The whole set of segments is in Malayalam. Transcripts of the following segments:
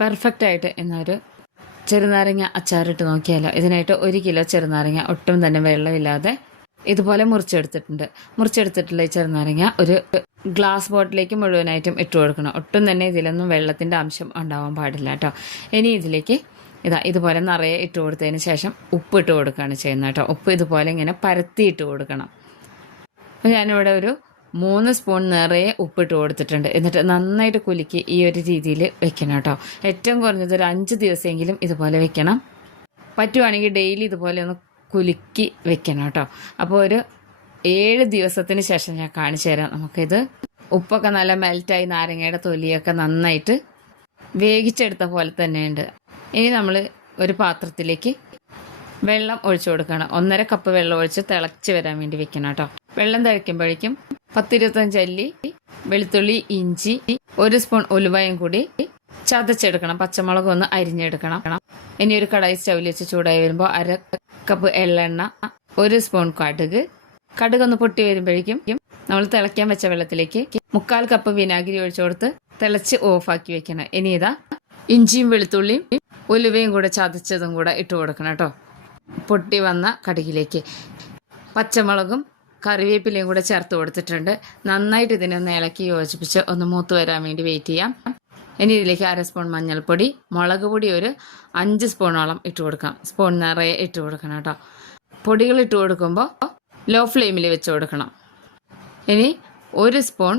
പെർഫെക്റ്റ് ആയിട്ട് എന്നൊരു ചെറുനാരങ്ങ അച്ചാറിട്ട് നോക്കിയാലോ. ഇതിനായിട്ട് ഒരു കിലോ ചെറുനാരങ്ങ ഒട്ടും തന്നെ വെള്ളമില്ലാതെ ഇതുപോലെ മുറിച്ചെടുത്തിട്ടുണ്ട്. മുറിച്ചെടുത്തിട്ടുള്ള ഈ ചെറുനാരങ്ങ ഒരു ഗ്ലാസ് ബോട്ടിലേക്ക് മുഴുവനായിട്ടും ഇട്ട് കൊടുക്കണം. ഒട്ടും തന്നെ ഇതിലൊന്നും വെള്ളത്തിന്റെ അംശം ഉണ്ടാവാൻ പാടില്ല കേട്ടോ. ഇനി ഇതിലേക്ക് ഇതാ ഇതുപോലെ നിറയെ ഇട്ട് കൊടുത്തതിന് ശേഷം ഉപ്പ് ഇട്ട് കൊടുക്കുകയാണ് ചെയ്യുന്നത് കേട്ടോ. ഉപ്പ് ഇതുപോലെ ഇങ്ങനെ പരത്തി ഇട്ട് കൊടുക്കണം. ഞാനിവിടെ ഒരു മൂന്ന് സ്പൂൺ നിറയെ ഉപ്പിട്ട് കൊടുത്തിട്ടുണ്ട്. എന്നിട്ട് നന്നായിട്ട് കുലുക്കി ഈ ഒരു രീതിയിൽ വെക്കണം കേട്ടോ. ഏറ്റവും കുറഞ്ഞത് ഒരു അഞ്ച് ദിവസമെങ്കിലും ഇതുപോലെ വെക്കണം. പറ്റുവാണെങ്കിൽ ഡെയിലി ഇതുപോലെ ഒന്ന് കുലുക്കി വെക്കണം കേട്ടോ. അപ്പോൾ ഒരു ഏഴ് ദിവസത്തിന് ശേഷം ഞാൻ കാണിച്ചു തരാം നമുക്കിത്. ഉപ്പൊക്കെ നല്ല മെൽറ്റായി നാരങ്ങയുടെ തൊലിയൊക്കെ നന്നായിട്ട് വേവിച്ചെടുത്ത പോലെ തന്നെയുണ്ട്. ഇനി നമ്മൾ ഒരു പാത്രത്തിലേക്ക് വെള്ളം ഒഴിച്ചു കൊടുക്കണം. ഒന്നര കപ്പ് വെള്ളം ഒഴിച്ച് തിളച്ച് വരാൻ വേണ്ടി വെക്കണം കേട്ടോ. വെള്ളം തിളയ്ക്കുമ്പോഴേക്കും പത്തിരുപത്തഞ്ച് അല്ലി വെളുത്തുള്ളി ഇഞ്ചി ഒരു സ്പൂൺ ഉലുവയും കൂടി ചതച്ചെടുക്കണം. പച്ചമുളക് ഒന്ന് അരിഞ്ഞെടുക്കണം. ഇനി ഒരു കടായി സ്റ്റൗവിൽ വെച്ച് ചൂടായി വരുമ്പോൾ അര കപ്പ് എള്ളെണ്ണ ഒരു സ്പൂൺ കടുക്. കടുക് ഒന്ന് പൊട്ടി വരുമ്പോഴേക്കും നമ്മൾ തിളയ്ക്കാൻ വെച്ച വെള്ളത്തിലേക്ക് മുക്കാൽ കപ്പ് വിനാഗിരി ഒഴിച്ചു കൊടുത്ത് തിളച്ച് ഓഫാക്കി വെക്കണം. ഇനി ഇതാ ഇഞ്ചിയും വെളുത്തുള്ളിയും ഉലുവയും കൂടെ ചതച്ചതും കൂടെ ഇട്ട് കൊടുക്കണം കേട്ടോ. പൊട്ടി വന്ന കടുകിലേക്ക്. പച്ചമുളകും കറിവേപ്പിലയും കൂടെ ചേർത്ത് കൊടുത്തിട്ടുണ്ട്. നന്നായിട്ട് ഇതിനെ ഒന്ന് ഇളക്കി യോജിപ്പിച്ച് ഒന്ന് മൂത്ത് വരാൻ വേണ്ടി വെയിറ്റ് ചെയ്യാം. ഇനി ഇതിലേക്ക് അര സ്പൂൺ മഞ്ഞൾപ്പൊടി മുളക് പൊടി ഒരു അഞ്ച് സ്പൂണോളം ഇട്ട് കൊടുക്കാം. സ്പൂൺ നിറയെ ഇട്ട് കൊടുക്കണം കേട്ടോ. പൊടികൾ ഇട്ട് കൊടുക്കുമ്പോൾ ലോ ഫ്ലെയിമിൽ വെച്ച് കൊടുക്കണം. ഇനി ഒരു സ്പൂൺ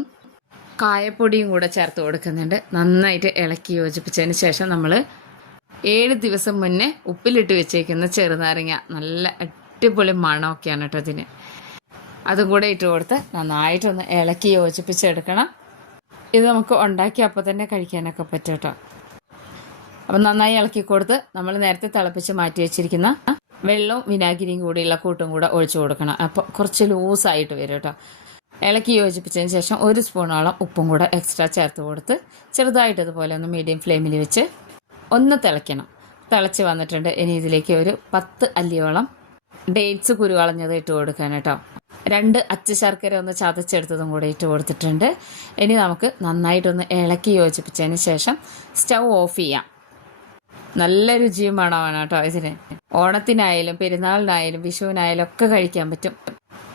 കായപ്പൊടിയും കൂടെ ചേർത്ത് കൊടുക്കുന്നുണ്ട്. നന്നായിട്ട് ഇളക്കി യോജിപ്പിച്ചതിന് ശേഷം നമ്മൾ ഏഴ് ദിവസം മുന്നേ ഉപ്പിലിട്ട് വെച്ചേക്കുന്ന ചെറുനാരങ്ങ. നല്ല അടിപൊളി മണമൊക്കെയാണ് കേട്ടോ ഇതിന്. അതും കൂടെ ഇട്ട് കൊടുത്ത് നന്നായിട്ടൊന്ന് ഇളക്കി യോജിപ്പിച്ചെടുക്കണം. ഇത് നമുക്ക് ഉണ്ടാക്കി അപ്പോൾ തന്നെ കഴിക്കാനൊക്കെ പറ്റും കേട്ടോ. അപ്പം നന്നായി ഇളക്കി കൊടുത്ത് നമ്മൾ നേരത്തെ തിളപ്പിച്ച് മാറ്റി വെച്ചിരിക്കുന്ന വെള്ളവും വിനാഗിരിയും കൂടിയുള്ള കൂട്ടും കൂടെ ഒഴിച്ചു കൊടുക്കണം. അപ്പോൾ കുറച്ച് ലൂസായിട്ട് വരും കേട്ടോ. ഇളക്കി യോജിപ്പിച്ചതിന് ശേഷം ഒരു സ്പൂണോളം ഉപ്പും കൂടെ എക്സ്ട്രാ ചേർത്ത് കൊടുത്ത് ചെറുതായിട്ട് ഇതുപോലെ ഒന്ന് മീഡിയം ഫ്ലെയിമിൽ വെച്ച് ഒന്ന് തിളയ്ക്കണം. തിളച്ച് വന്നിട്ടുണ്ട്. ഇനി ഇതിലേക്ക് ഒരു പത്ത് അല്ലിയോളം ഡേറ്റ്സ് കുരുവളഞ്ഞത് ഇട്ട് കൊടുക്കാൻ കേട്ടോ. രണ്ട് അച്ച ശർക്കര ഒന്ന് ചതച്ചെടുത്തതും കൂടെ ഇട്ട് കൊടുത്തിട്ടുണ്ട്. ഇനി നമുക്ക് നന്നായിട്ടൊന്ന് ഇളക്കി യോജിപ്പിച്ചതിന് ശേഷം സ്റ്റൗ ഓഫ് ചെയ്യാം. നല്ല രുചിയും മണമാണ് കേട്ടോ ഇതിന്. ഓണത്തിനായാലും പെരുന്നാളിനായാലും വിഷുവിനായാലും ഒക്കെ കഴിക്കാൻ പറ്റും.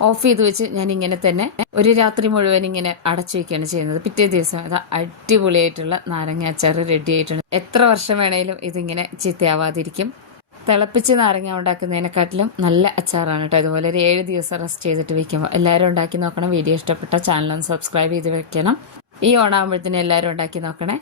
ഓഫ് ചെയ്ത് വെച്ച് ഞാൻ ഇങ്ങനെ തന്നെ ഒരു രാത്രി മുഴുവൻ ഇങ്ങനെ അടച്ചു വെക്കുകയാണ് ചെയ്യുന്നത്. പിറ്റേ ദിവസം അത് അടിപൊളിയായിട്ടുള്ള നാരങ്ങ അച്ചാർ റെഡി ആയിട്ടുണ്ട്. എത്ര വർഷം വേണേലും ഇതിങ്ങനെ ചീത്തയാവാതിരിക്കും. തിളപ്പിച്ച് നാരങ്ങ ഉണ്ടാക്കുന്നതിനെക്കാട്ടിലും നല്ല അച്ചാറാണ് കേട്ടോ. ഇതുപോലെ ഒരു ഏഴ് ദിവസം റെസ്റ്റ് ചെയ്തിട്ട് വെക്കുമ്പോൾ എല്ലാവരും ഉണ്ടാക്കി നോക്കണം. വീഡിയോ ഇഷ്ടപ്പെട്ട ചാനൽ ഒന്ന് സബ്സ്ക്രൈബ് ചെയ്ത് വെക്കണം. ഈ ഓണാകുമ്പോഴത്തേനും എല്ലാവരും ഉണ്ടാക്കി നോക്കണേ.